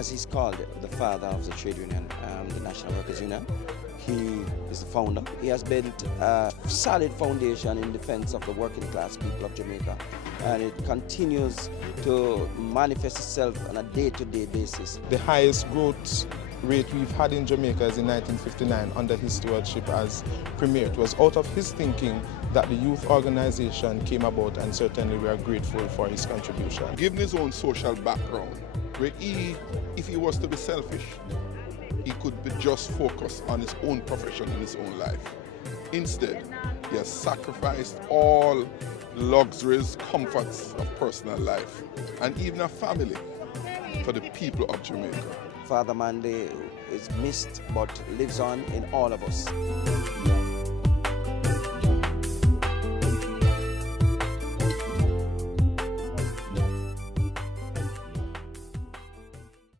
as he's called, the father of the trade union, the National Workers Union. He is the founder. He has built a solid foundation in defense of the working class people of Jamaica, and it continues to manifest itself on a day-to-day basis. The highest growth rate we've had in Jamaica is in 1959 under his stewardship as Premier. It was out of his thinking that the youth organization came about, and certainly we are grateful for his contribution. Given his own social background, where if he was to be selfish, he could be just focused on his own profession and his own life. Instead, he has sacrificed all luxuries, comforts of personal life, and even a family for the people of Jamaica. Father Manley is missed but lives on in all of us.